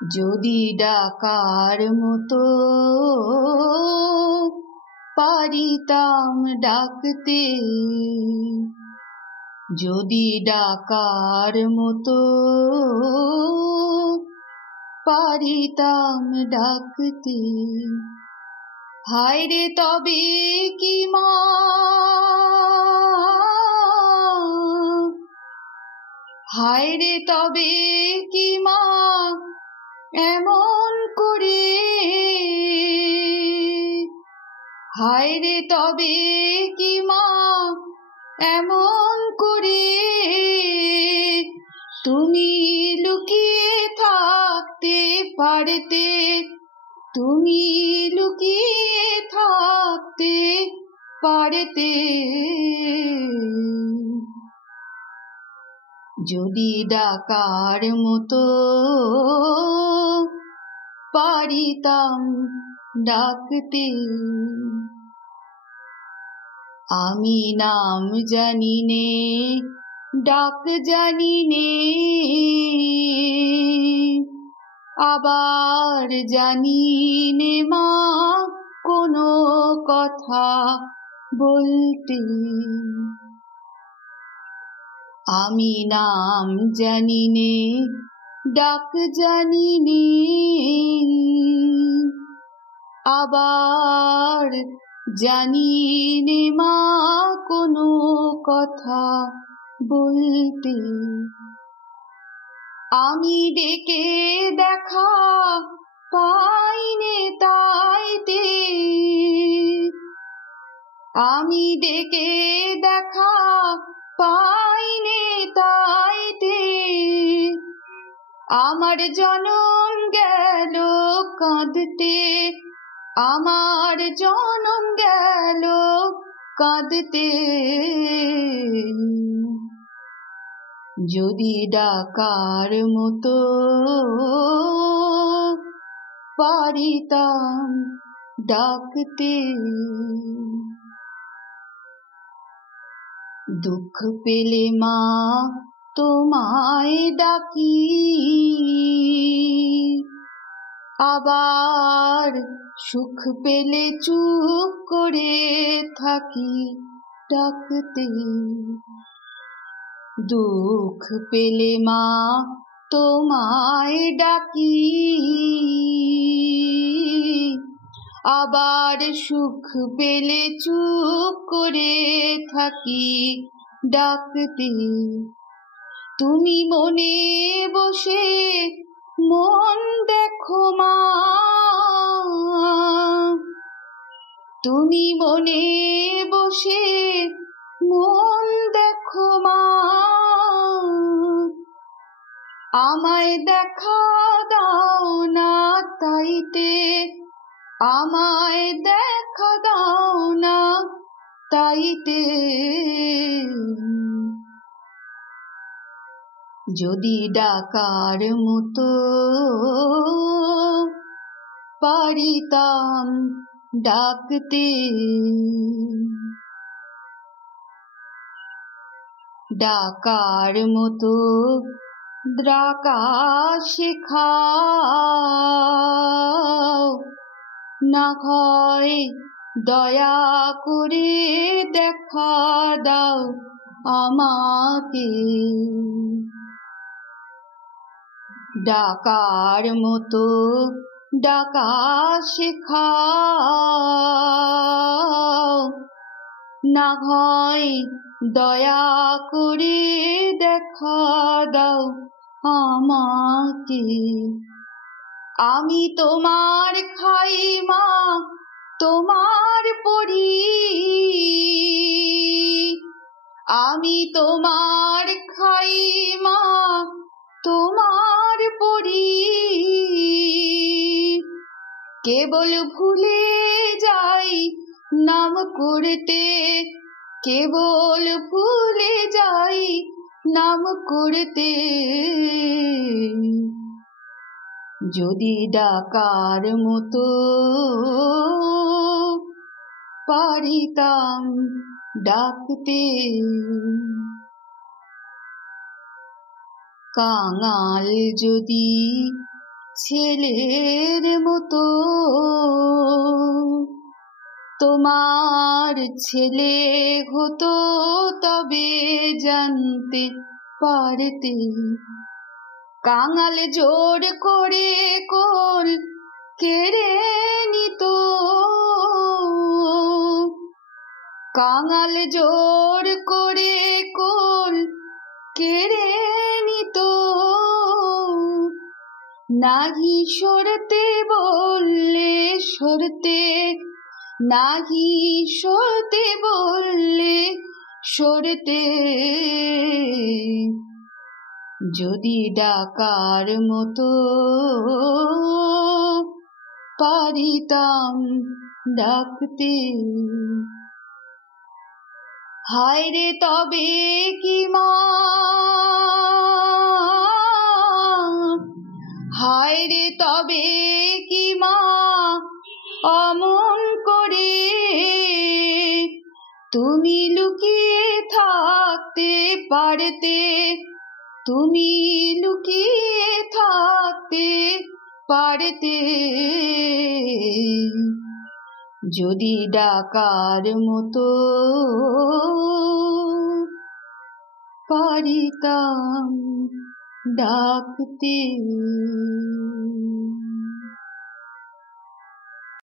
যদি ডাকার মতো পারিতাম ডাকতে, যদি ডাকার মতো পারিতাম ডাকতে, হায়রে তবে কি মা, হায়রে তবে কি মা এমন করে, হায়রে তবে কি মা এমন করে, তুমি লুকিয়ে থাকতে পারতে, তুমি লুকিয়ে থাকতে পারতে, যদি ডাকার মতো পারিতাম ডাকতে। আমি নাম জানি নে, ডাক জানি নে, আবার জানি নে মা কোনো কথা বলতে। আমি নাম জানি নে, ডাক জানি নে, আবার জানি নে মা কোনো কথা বলতে। আমি ডেকে দেখা পাইনে তাইতে, আমি ডেকে দেখা পাইনে তাইতে, আমার জনম গেল কাঁদতে, আমার জনম গেল কাঁদতে, যদি ডাকার মতো পারিতাম ডাকতে। দুঃখ পেলে মা তোমায় ডাকি, আবার সুখ পেলে চুপ করে থাকি ডাকতে। দুঃখ পেলে মা তোমায় ডাকি, আবার সুখ পেলে চুপ করে থাকি ডাকতে। তুমি মনে বসে মন দেখো মা, তুমি মনে বসে মন দেখো মা, আমায় দেখা দাও না তাইতে, আমায় দেখা দাও না তাইতে, যদি ডাকার মতো পারিতাম ডাকতে। ডাকার মতো দ্রাকাশে খাও না হয়, দয়া করে দেখা দাও আমাকে। ডাকার মতো ডাকা শেখাও না হয়, দয়া করে দেখা দাও আমাকে। আমি তোমার খাই মা, তোমার পড়ি, আমি তোমার খাই মা, তোমার পড়ি, কেবল ভুলে যাই নাম করতে, কেবল ভুলে যাই নাম করতে, যদি ডাকার মতো পারিতাম ডাকতে। কাঙাল যদি ছেলের মতো তোমার ছেলে হতো তবে জানতে পারতে কাঙাল জোর করে কোল কেড়ে নিত কাঙাল জোর করে কোল কেড়ে নিত নাহি সরতে বললে সরতে নাহি সরতে বললে সরতে যদি ডাকার মতো পারিতাম ডাকতে হায় রে তবে কি মা হায় রে তবে কি মা অমন করে তুমি লুকিয়ে থাকতে পারতে তুমি লুকিয়ে থাকতে পারতে যদি ডাকার মতো পারিতাম ডাকতে।